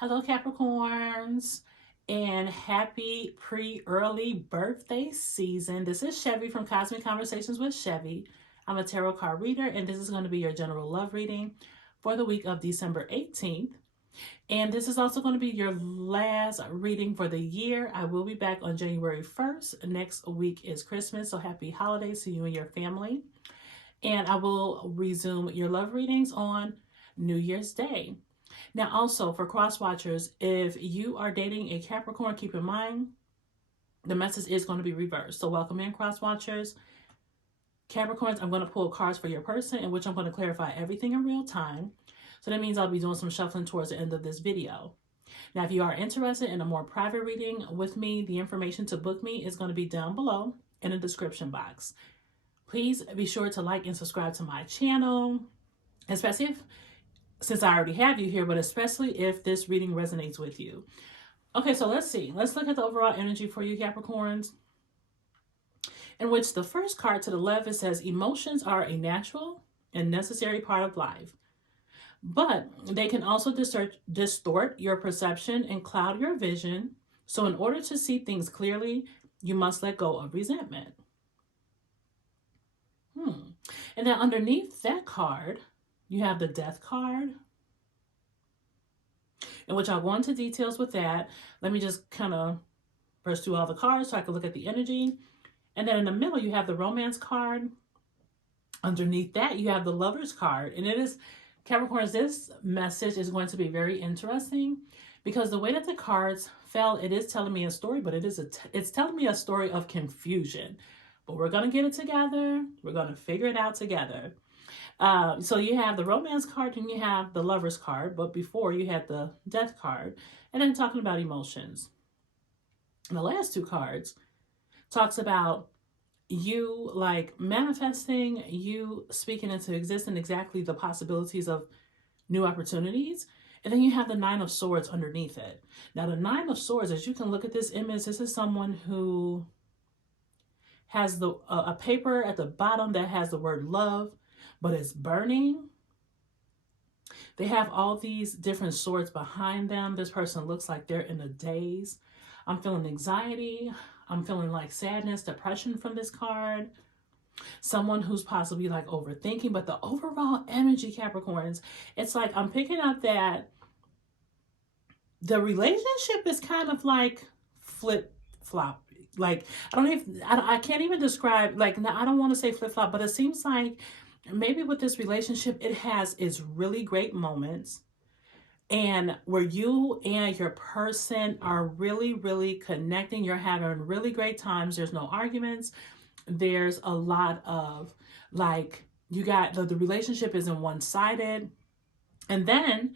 Hello, Capricorns, and happy early birthday season. This is Chevy from Cosmic Conversations with Chevy. I'm a tarot card reader, and this is going to be your general love reading for the week of December 18th. And this is also going to be your last reading for the year. I will be back on January 1st. Next week is Christmas, so happy holidays to you and your family. And I will resume your love readings on New Year's Day. Now, also for cross watchers, if you are dating a Capricorn, keep in mind the message is going to be reversed. So, welcome in, cross watchers. Capricorns, I'm going to pull cards for your person, in which I'm going to clarify everything in real time. So, that means I'll be doing some shuffling towards the end of this video. Now, if you are interested in a more private reading with me, the information to book me is going to be down below in the description box. Please be sure to like and subscribe to my channel, especially since I already have you here, but especially if this reading resonates with you. Okay, so let's see. Let's look at the overall energy for you, Capricorns, in which the first card to the left, it says, emotions are a natural and necessary part of life, but they can also distort your perception and cloud your vision. So in order to see things clearly, you must let go of resentment. And then underneath that card, you have the Death card, in which I'll go into details with that. Let me just kind of burst through all the cards so I can look at the energy. And then in the middle, you have the Romance card. Underneath that, you have the Lovers card. And it is, Capricorns, this message is going to be very interesting because the way that the cards fell, it is telling me a story, but it's telling me a story of confusion. But we're going to get it together. We're going to figure it out together. So you have the Romance card and you have the Lovers card, but before you had the Death card, and then talking about emotions. And the last two cards talks about you like manifesting, you speaking into existence exactly the possibilities of new opportunities. And then you have the Nine of Swords underneath it. Now the Nine of Swords, as you can look at this image, this is someone who has a paper at the bottom that has the word love, but it's burning. They have all these different swords behind them. This person looks like they're in a daze. I'm feeling anxiety. I'm feeling like sadness, depression from this card. Someone who's possibly like overthinking, but the overall energy, Capricorns, it's like I'm picking up that the relationship is kind of like flip-flop. Like, I can't even describe, like, I don't want to say flip-flop, but it seems like maybe with this relationship, it has its really great moments and where you and your person are really, really connecting. You're having really great times. There's no arguments. There's a lot of like, you got the relationship isn't one-sided. And then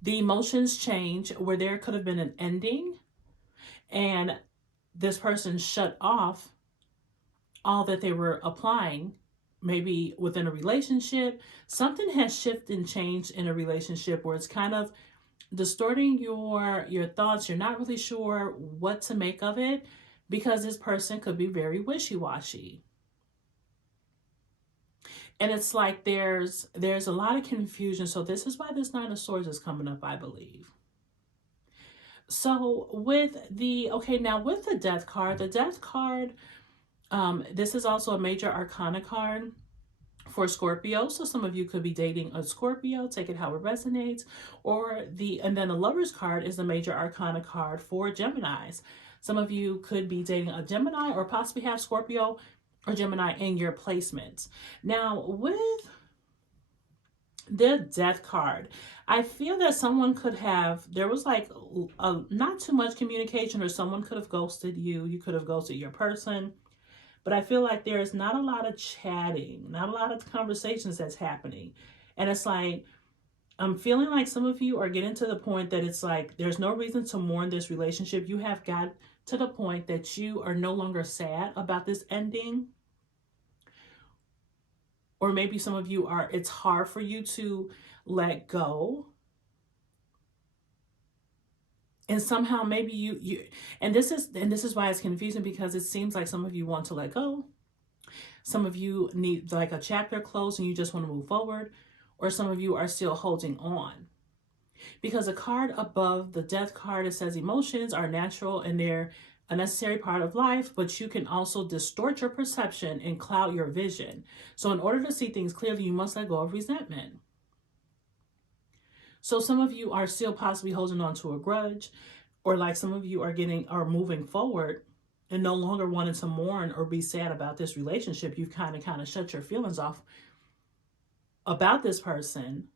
the emotions change where there could have been an ending and this person shut off all that they were applying. Maybe within a relationship, something has shifted and changed in a relationship where it's kind of distorting your thoughts. You're not really sure what to make of it because this person could be very wishy-washy. And it's like there's a lot of confusion. So this is why this Nine of Swords is coming up, I believe. So with the, okay, now with the Death card, this is also a major arcana card for Scorpio. So some of you could be dating a Scorpio, take it how it resonates. And then the Lovers card is a major arcana card for Geminis. Some of you could be dating a Gemini or possibly have Scorpio or Gemini in your placements. Now with the Death card, I feel that someone could have, there was like not too much communication, or someone could have ghosted you. You could have ghosted your person. But I feel like there's not a lot of chatting, not a lot of conversations that's happening. And it's like, I'm feeling like some of you are getting to the point that it's like, there's no reason to mourn this relationship. You have got to the point that you are no longer sad about this ending. Or maybe some of you are, it's hard for you to let go. And somehow maybe you and this is why it's confusing, because it seems like some of you want to let go. Some of you need like a chapter closed and you just want to move forward, or some of you are still holding on. Because a card above the death card, it says emotions are natural and they're a necessary part of life, but you can also distort your perception and cloud your vision. So in order to see things clearly, you must let go of resentment. So some of you are still possibly holding on to a grudge, or like some of you are moving forward and no longer wanting to mourn or be sad about this relationship. You've kind of shut your feelings off about this person,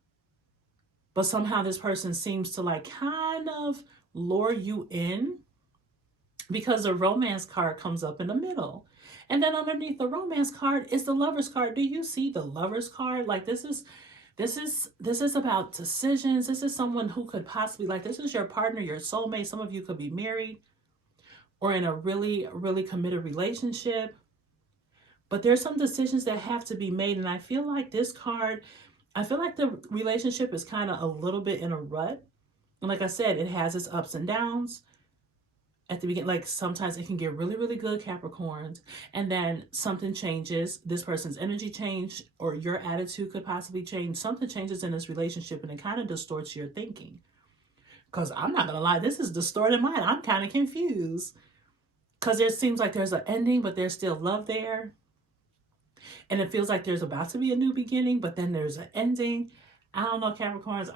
but somehow this person seems to like kind of lure you in, because the romance card comes up in the middle. And then underneath the romance card is the lover's card. Do you see the lover's card? Like this is about decisions. This is someone who could possibly, like, this is your partner, your soulmate. Some of you could be married or in a really, really committed relationship. But there's some decisions that have to be made. And I feel like this card, I feel like the relationship is kind of a little bit in a rut. And like I said, it has its ups and downs. At the beginning, like sometimes it can get really, really good, Capricorns, and then something changes. This person's energy change, or your attitude could possibly change. Something changes in this relationship and it kind of distorts your thinking. Because I'm not going to lie, this is distorted mine. I'm kind of confused. Because it seems like there's an ending, but there's still love there. And it feels like there's about to be a new beginning, but then there's an ending. I don't know, Capricorns.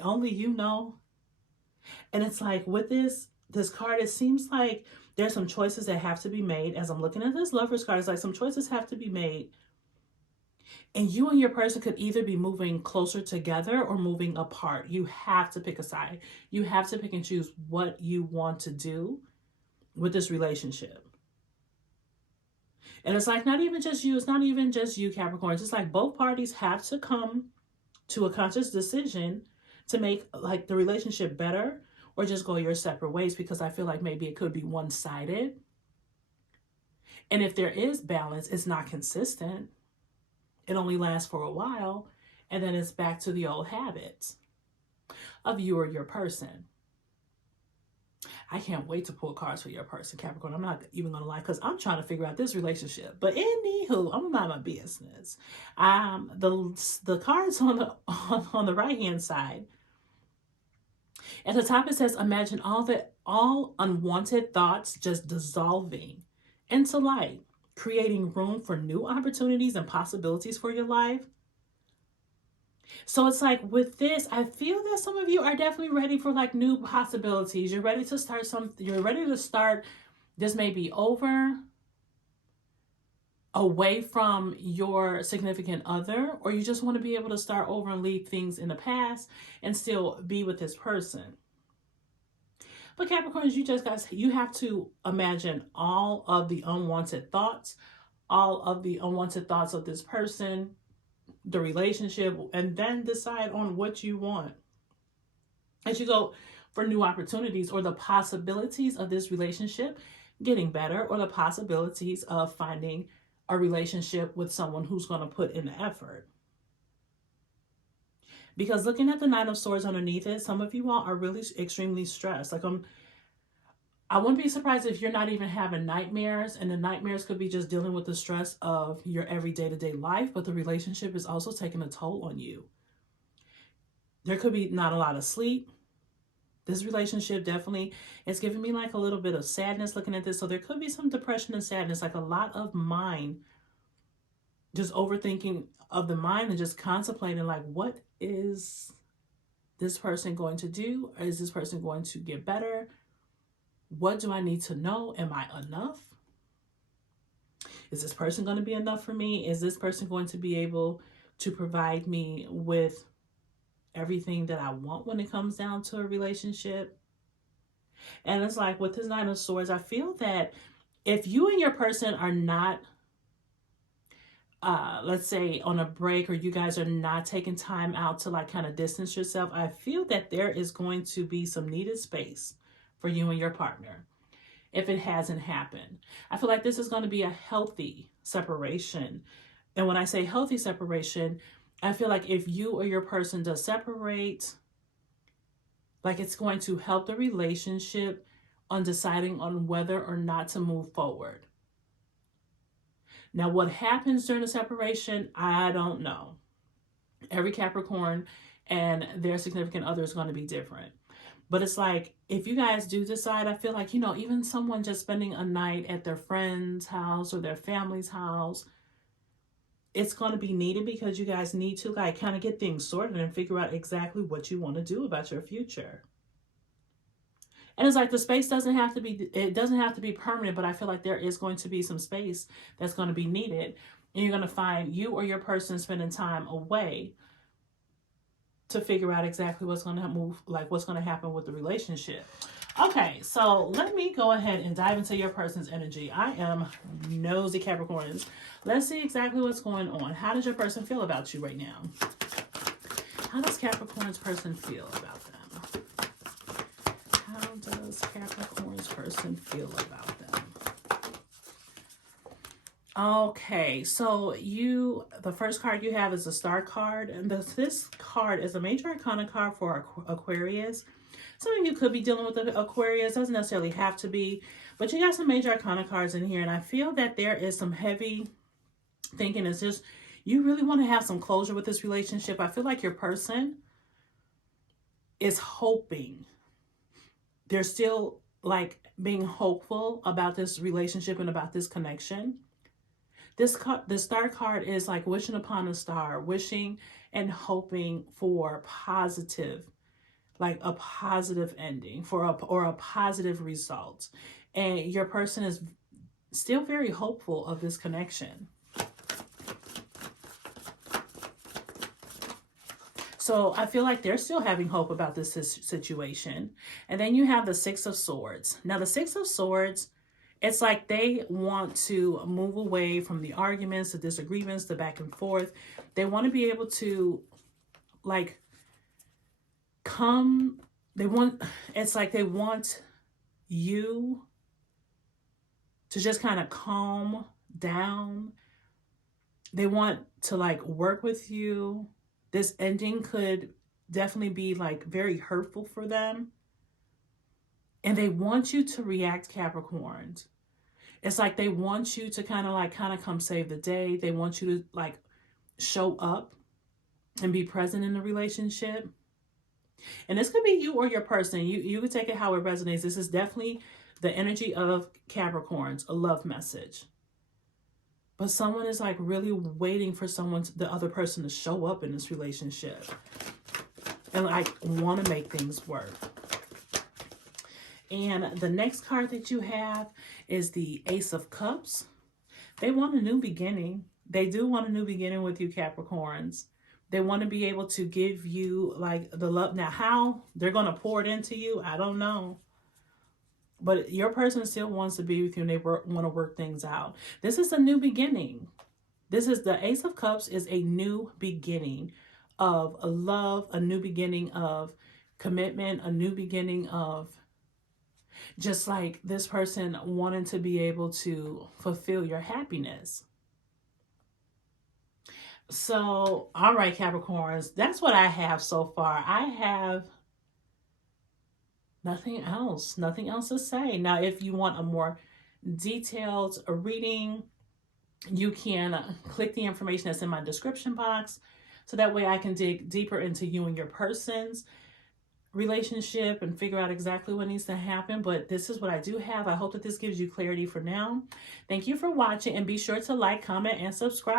Only you know. And it's like with this card, it seems like there's some choices that have to be made. As I'm looking at this lover's card, it's like some choices have to be made. And you and your person could either be moving closer together or moving apart. You have to pick a side. You have to pick and choose what you want to do with this relationship. And it's like not even just you. It's not even just you, Capricorns. It's like both parties have to come to a conscious decision to make like the relationship better, or just go your separate ways, because I feel like maybe it could be one-sided. And if there is balance, it's not consistent. It only lasts for a while, and then it's back to the old habits of you or your person. I can't wait to pull cards for your person, Capricorn. I'm not even going to lie, because I'm trying to figure out this relationship. But anywho, I'm about my business. The cards on the right-hand side, at the top it says, imagine all unwanted thoughts just dissolving into light, creating room for new opportunities and possibilities for your life. So it's like with this, I feel that some of you are definitely ready for like new possibilities. You're ready to start something. You're ready to start. This may be over, away from your significant other, or you just want to be able to start over and leave things in the past and still be with this person. But Capricorns, you have to imagine all of the unwanted thoughts, all of the unwanted thoughts of this person, the relationship, and then decide on what you want as you go for new opportunities, or the possibilities of this relationship getting better, or the possibilities of finding a relationship with someone who's going to put in the effort. Because looking at the Nine of Swords underneath it, some of you all are really extremely stressed. Like I wouldn't be surprised if you're not even having nightmares, and the nightmares could be just dealing with the stress of your every day-to-day life, but the relationship is also taking a toll on you. There could be not a lot of sleep. This relationship definitely is giving me like a little bit of sadness looking at this. So there could be some depression and sadness, like a lot of mind, just overthinking of the mind and just contemplating like, what is this person going to do? Or is this person going to get better? What do I need to know? Am I enough? Is this person going to be enough for me? Is this person going to be able to provide me with everything that I want when it comes down to a relationship? And it's like with this Nine of Swords, I feel that if you and your person are not, let's say on a break, or you guys are not taking time out to like kind of distance yourself, I feel that there is going to be some needed space for you and your partner if it hasn't happened. I feel like this is going to be a healthy separation. And when I say healthy separation, I feel like if you or your person does separate, like it's going to help the relationship on deciding on whether or not to move forward. Now, what happens during the separation, I don't know. Every Capricorn and their significant other is going to be different. But it's like, if you guys do decide, I feel like, you know, even someone just spending a night at their friend's house or their family's house, it's going to be needed because you guys need to like kind of get things sorted and figure out exactly what you want to do about your future. And it's like the space doesn't have to be, it doesn't have to be permanent, but I feel like there is going to be some space that's going to be needed. And you're going to find you or your person spending time away to figure out exactly what's going to move, like what's going to happen with the relationship. Okay, so let me go ahead and dive into your person's energy. I am nosy, Capricorns. Let's see exactly what's going on. How does your person feel about you right now? How does Capricorn's person feel about them? How does Capricorn's person feel about them? Okay, so the first card you have is the Star card, and this card is a major arcana card for Aquarius. Some of you could be dealing with the Aquarius, doesn't necessarily have to be, but you got some major arcana cards in here, and I feel that there is some heavy thinking. It's just, you really want to have some closure with this relationship. I feel like your person is hoping. They're still like being hopeful about this relationship and about this connection. The Star card is like wishing upon a star, wishing and hoping for positive, like a positive ending or a positive result. And your person is still very hopeful of this connection. So I feel like they're still having hope about this situation. And then you have the Six of Swords. Now the Six of Swords, it's like they want to move away from the arguments, the disagreements, the back and forth. They want to be able to like it's like they want you to just kind of calm down. They want to like work with you. This ending could definitely be like very hurtful for them. And they want you to react, Capricorns. It's like they want you to kind of come save the day. They want you to like show up and be present in the relationship. And this could be you or your person. You could take it how it resonates. This is definitely the energy of Capricorns, a love message. But someone is like really waiting for the other person to show up in this relationship and like want to make things work. And the next card that you have is the Ace of Cups. They want a new beginning. They do want a new beginning with you, Capricorns. They want to be able to give you like the love. Now, how they're going to pour it into you, I don't know. But your person still wants to be with you and they want to work things out. This is a new beginning. This is the Ace of Cups is a new beginning of a love, a new beginning of commitment, a new beginning of just like this person wanting to be able to fulfill your happiness. So, all right, Capricorns, that's what I have so far. I have nothing else to say. Now, if you want a more detailed reading, you can click the information that's in my description box. So that way I can dig deeper into you and your person's relationship and figure out exactly what needs to happen. But this is what I do have. I hope that this gives you clarity for now. Thank you for watching, and be sure to like, comment, and subscribe.